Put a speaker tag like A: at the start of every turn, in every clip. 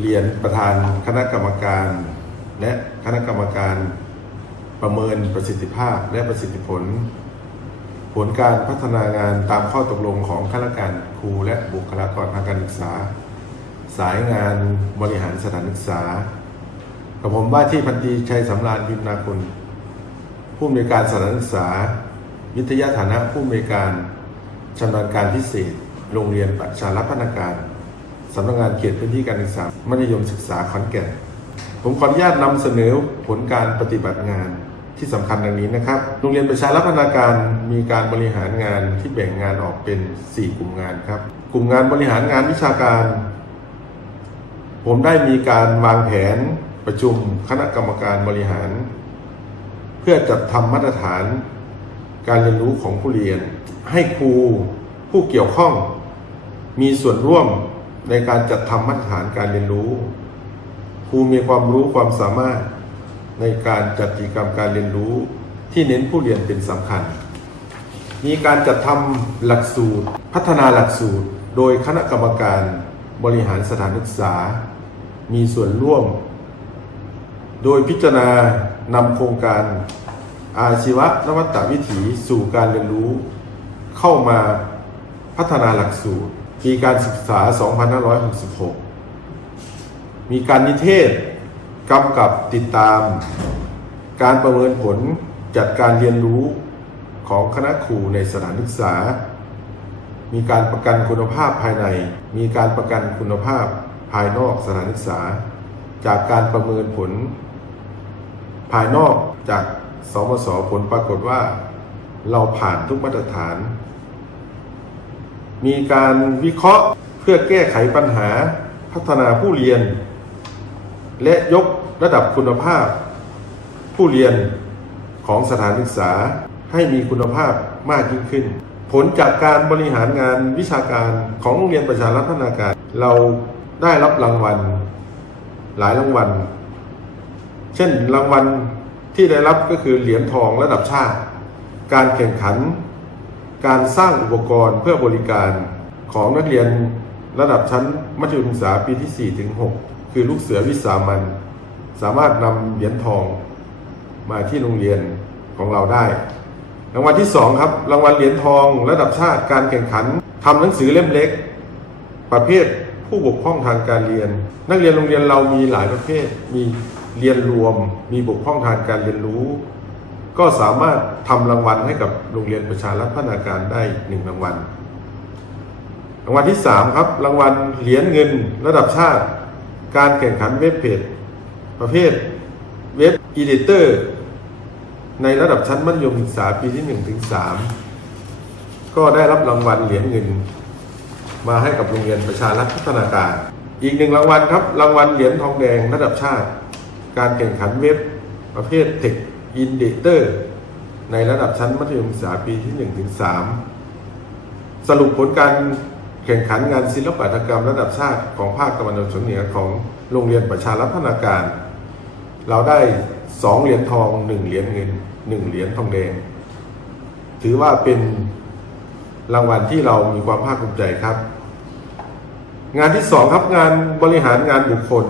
A: เรียนประธานคณะกรรมการ และคณะกรรมการประเมินประสิทธิภาพและประสิทธิผล ผลการพัฒนางานตามข้อตกลงของข้าราชการครูและบุคลากรทางการศึกษา สายงานบริหารสถานศึกษากับผมว่าที่พันตีชัยสำราญพิมนาคุณผู้อำนวยการสถานศึกษา วิทยาฐานะผู้อำนวยการชำนาญการพิเศษ โรงเรียนประชารัฐพัฒนาการสำนักงานเขตพื้นที่การศึกษา มัธยมศึกษาขอนแก่น ผมขออนุญาตนำเสนอผลการปฏิบัติงานที่สำคัญดังนี้นะครับ โรงเรียนประชารัฐพัฒนาการมีการบริหารงานที่แบ่งงานออกเป็น 4 กลุ่มงานครับ กลุ่มงานบริหารงานวิชาการ ผมได้มีการวางแผนประชุมคณะกรรมการบริหาร เพื่อจัดทำมาตรฐาน การเรียนรู้ของผู้เรียน ให้ครูผู้เกี่ยวข้อง มีส่วนร่วม ในการจัดทำมาตรฐานการเรียนรู้ครูมีความรู้ความสามารถในการจัดกิจกรรมการเรียนรู้ที่เน้นผู้เรียนเป็นสำคัญ มีการจัดทำหลักสูตร พัฒนาหลักสูตร โดยคณะกรรมการบริหารสถานศึกษา มีส่วนร่วม โดยพิจารณานำโครงการอาชีวะนวัตวิถีสู่การเรียนรู้ เข้ามาพัฒนาหลักสูตร ปีการศึกษา 2566 มีการนิเทศกำกับติดตาม การประเมินผลจัดการเรียนรู้ของคณะครูในสถานศึกษา มีการประกันคุณภาพภายใน มีการประกันคุณภาพภายนอกสถานศึกษา จากการประเมินผล ภายนอกจากสมสผลปรากฏว่า เราผ่านทุกมาตรฐาน มีการวิเคราะห์เพื่อแก้ไขปัญหาพัฒนาผู้เรียน และยกระดับคุณภาพ ผู้เรียนของสถานศึกษาให้มีคุณภาพมากยิ่งขึ้น ผลจากการบริหารงานวิชาการของโรงเรียนประชารัฐพัฒนาการ เราได้รับรางวัล หลายรางวัล เช่นรางวัลที่ได้รับก็คือเหรียญทองระดับชาติ การแข่งขัน การสร้างอุปกรณ์เพื่อบริการของนักเรียนระดับชั้นมัธยมศึกษาปีที่ 4 ถึง 6 คือลูกเสือวิสามันสามารถนำเหรียญทองมาที่โรงเรียนของเราได้ รางวัลที่ 2 ครับ รางวัลเหรียญทองระดับชาติการแข่งขันทำหนังสือเล่มเล็ก ประเภทผู้บกพร่องทางการเรียน นักเรียนโรงเรียนเรามีหลายประเภทมีเรียนรวม มีบกพร่องทางการเรียนรู้ ก็สามารถทำรางวัลให้กับโรงเรียนประชารัฐพัฒนาการได้หนึ่งรางวัล รางวัลที่ 3 ครับ รางวัลเหรียญเงินระดับชาติ การแข่งขันเว็บเพจประเภทเว็บอีดิเตอร์ในระดับชั้นมัธยมศึกษาปีที่1ถึง3ก็ได้รับรางวัลเหรียญเงิน มาให้กับโรงเรียนประชารัฐพัฒนาการ อีกหนึ่งรางวัลครับ รางวัลเหรียญทองแดงระดับชาติ การแข่งขันเว็บประเภทเทค อินเดเตอร์ ในระดับชั้นมัธยมศึกษาปีที่1ถึง3สรุปผลการแข่งขันงานศิลปะกรรมระดับชาติของภาคตะวันออกเฉียงเหนือของโรงเรียนประชารัฐพันาการ เราได้ 2 เหรียญทอง 1 เหรียญเงิน 1 เหรียญทองแดง ถือว่าเป็นรางวัลที่เรามีความภาคภูมิใจครับ งานที่สองครับงานบริหารงานบุคคล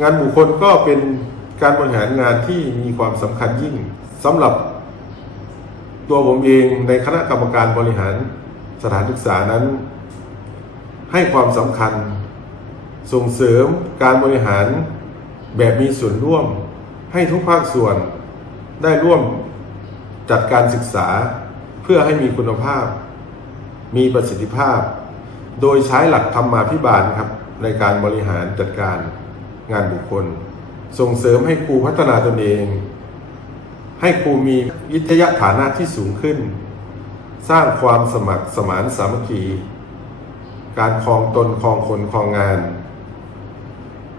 A: งานบุคคลก็เป็น การบริหารงานที่มีความสำคัญยิ่งสำหรับตัวผมเองในคณะกรรมการบริหารสถานศึกษานั้น ให้ความสำคัญ ส่งเสริมการบริหารแบบมีส่วนร่วม ให้ทุกภาคส่วนได้ร่วมจัดการศึกษาเพื่อให้มีคุณภาพ มีประสิทธิภาพ โดยใช้หลักธรรมาภิบาลครับในการบริหารจัดการงานบุคคล ส่งเสริมให้ครูพัฒนาตนเอง ให้ครูมีวิทยาฐานะที่สูงขึ้น สร้างความสมัครสมานสามัคคี การคลองตนคลองคนคลองงาน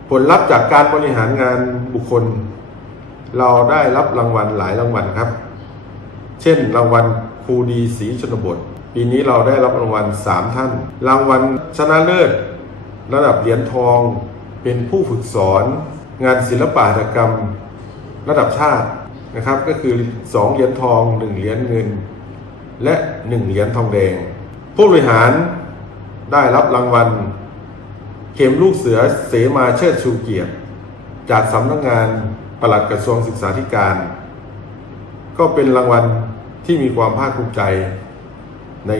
A: ผลลัพธ์จากการบริหารงานบุคคล เราได้รับรางวัลหลายรางวัลครับ เช่น รางวัลครูดีศรีชนบท ปีนี้เราได้รับรางวัล 3 ท่าน รางวัลชนะเลิศ ระดับเหรียญทองเป็นผู้ฝึกสอน งานศิลปะหัตถกรรมระดับชาตินะครับก็คือ 2 เหรียญทอง 1 เหรียญเงิน และ 1 เหรียญทองแดง ผู้บริหารได้รับรางวัล เข็มลูกเสือเสมาเชิดชูเกียรติ จากสำนักงานปลัดกระทรวงศึกษาธิการ ก็เป็นรางวัลที่มีความภาคภูมิใจใน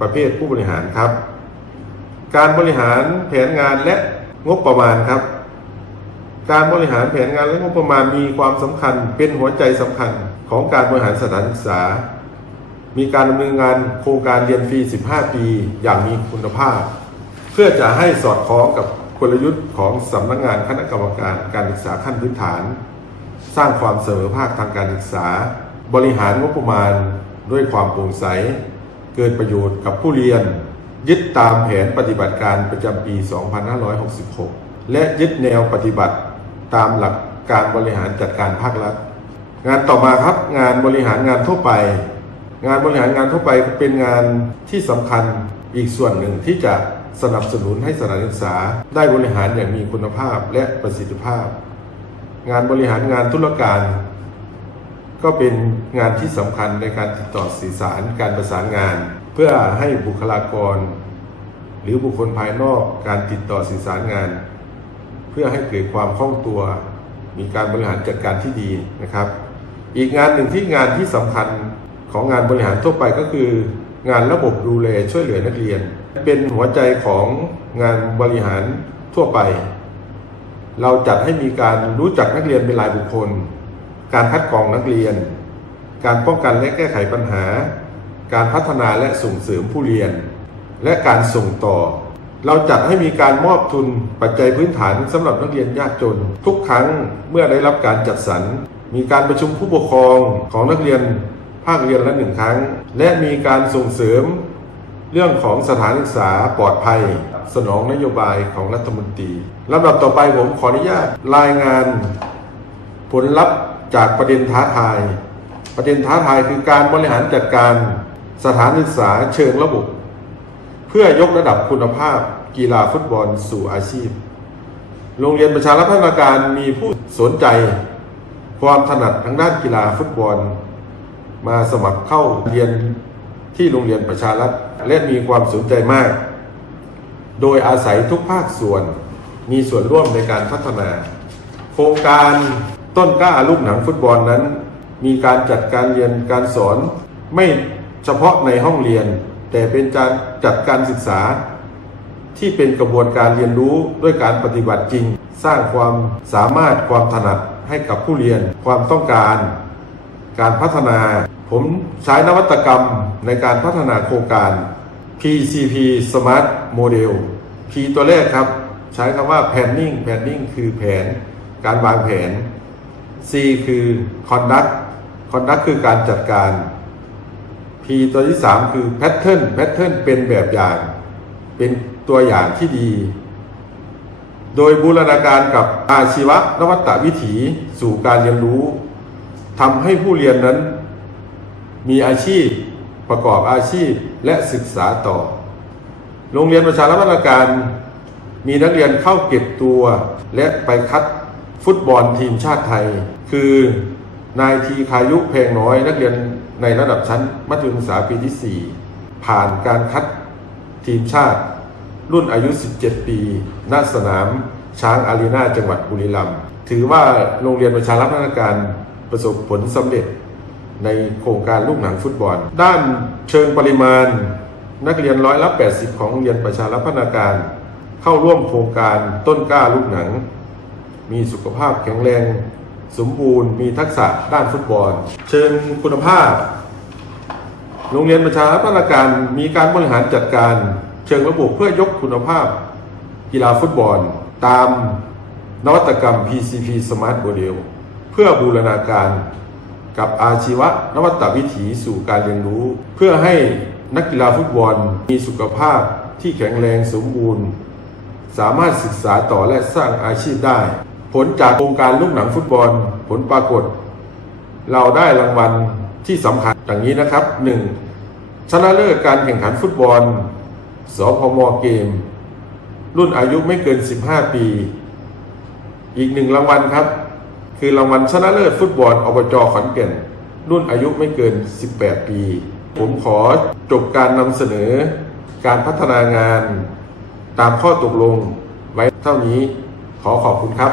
A: ประเภทผู้บริหารครับ การบริหารแผนงานและงบประมาณครับ การบริหารแผนงานและงบประมาณมีความสำคัญ เป็นหัวใจสำคัญของการบริหารสถานศึกษา มีการดำเนินงานโครงการเรียนฟรี 15 ปี อย่างมีคุณภาพ เพื่อจะให้สอดคล้องกับกลยุทธ์ของสำนักงานคณะกรรมการการศึกษาขั้นพื้นฐาน สร้างความเสมอภาคทางการศึกษา บริหารงบประมาณด้วยความโปร่งใส เกิดประโยชน์กับผู้เรียน ยึดตามแผนปฏิบัติการประจำปี 2566 และยึดแนวปฏิบัติ ตามหลักการบริหารจัดการภาครัฐ งานต่อมาครับงานบริหารงานทั่วไป งานบริหารงานทั่วไปเป็นงานที่สำคัญอีกส่วนหนึ่งที่จะสนับสนุนให้สถานศึกษาได้บริหารอย่างมีคุณภาพและประสิทธิภาพ งานบริหารงานธุรการ ก็เป็นงานที่สำคัญในการติดต่อสื่อสารการประสานงาน เพื่อให้บุคลากร หรือบุคคลภายนอกการติดต่อสื่อสารงาน พื่อให้เกิดความคล่องตัว มีการบริหารจัดการที่ดีนะครับ อีกงานหนึ่งที่งานที่สำคัญของงานบริหารทั่วไปก็คือ งานระบบดูแลช่วยเหลือนักเรียน เป็นหัวใจของงานบริหารทั่วไป เราจัดให้มีการรู้จักนักเรียนเป็นรายบุคคล การคัดกรองนักเรียน การป้องกันและแก้ไขปัญหา การพัฒนาและส่งเสริมผู้เรียน และการส่งต่อ เราจัดให้มีการมอบทุนปัจจัยพื้นฐานสำหรับนักเรียนยากจน ทุกครั้งเมื่อได้รับการจัดสรร มีการประชุมผู้ปกครองของนักเรียนภาคเรียนละหนึ่งครั้ง และมีการส่งเสริม เรื่องของสถานศึกษาปลอดภัย สนองนโยบายของรัฐมนตรีลำดับต่อไปผมขออนุญาตรายงาน ผลลัพธ์จากประเด็นท้าทาย ประเด็นท้าทายคือการบริหารจัดการสถานศึกษาเชิงระบบ เพื่อยกระดับคุณภาพกีฬาฟุตบอลสู่อาชีพ โรงเรียนประชารัฐพัฒนาการมีผู้สนใจ ความถนัดทางด้านกีฬาฟุตบอล มาสมัครเข้าเรียนที่โรงเรียนประชารัฐและมีความสนใจมาก โดยอาศัยทุกภาคส่วนมีส่วนร่วมในการพัฒนา โครงการต้นกล้าลูกหนังฟุตบอลนั้น มีการจัดการเรียนการสอนไม่เฉพาะในห้องเรียน แต่เป็นการจัดการศึกษา ที่เป็นกระบวนการเรียนรู้ด้วยการปฏิบัติจริง สร้างความสามารถความถนัดให้กับผู้เรียนความต้องการ การพัฒนา ผมใช้นวัตกรรมในการพัฒนาโครงการ PCP Smart Model P ตัวแรกครับ ใช้คำว่า Planning Planning คือแผน การวางแผน C คือ Conduct Conduct คือการจัดการ P ตัวที่ 3 คือ Pattern Pattern เป็นแบบอย่าง เป็นตัวอย่างที่ดี โดยบูรณาการกับอาชีวะนวัตวิถีสู่การเรียนรู้ทำให้ผู้เรียนนั้น มีอาชีพประกอบอาชีพและศึกษาต่อ โรงเรียนประชารัฐพัฒนาการ มีนักเรียนเข้าเก็บตัวและไปคัดฟุตบอลทีมชาติไทย คือนายทีคายุเพลงน้อย นักเรียน ในระดับชั้นมัธยมศึกษาปีที่ 4 ผ่านการคัดทีมชาติ รุ่นอายุ 17 ปีณสนามช้างอารีนาจังหวัดบุรีรัมย์ถือว่าโรงเรียนประชารัฐพัฒนาการประสบผลสำเร็จในโครงการลูกหนังฟุตบอล ด้านเชิงปริมาณ นักเรียนร้อยละ 80 ของโรงเรียนประชารัฐพัฒนาการ เข้าร่วมโครงการต้นกล้าลูกหนัง มีสุขภาพแข็งแรง สมบูรณ์มีทักษะด้านฟุตบอล เชิงคุณภาพ โรงเรียนประชาพัฒนาการมีการบริหารจัดการ เชิงระบบเพื่อยกคุณภาพ กีฬาฟุตบอล ตามนวัตกรรม PCP Smart Model เพื่อบูรณาการกับอาชีวะนวัตวิถีสู่การเรียนรู้ เพื่อให้นักกีฬาฟุตบอลมีสุขภาพที่แข็งแรงสมบูรณ์ สามารถศึกษาต่อและสร้างอาชีพได้ ผลจากโครงการลูกหนังฟุตบอล ผลปรากฏ เราได้รางวัลที่สำคัญอย่างนี้นะครับ 1. ชนะเลิศการแข่งขันฟุตบอล สพมเกม รุ่นอายุไม่เกิน 15 ปี อีกหนึ่งรางวัลครับ คือรางวัลชนะเลิศฟุตบอลอบจขอนแก่น รุ่นอายุไม่เกิน 18 ปี ผมขอจบการนำเสนอการพัฒนางาน ตามข้อตกลงไว้เท่านี้ขอขอบคุณครับ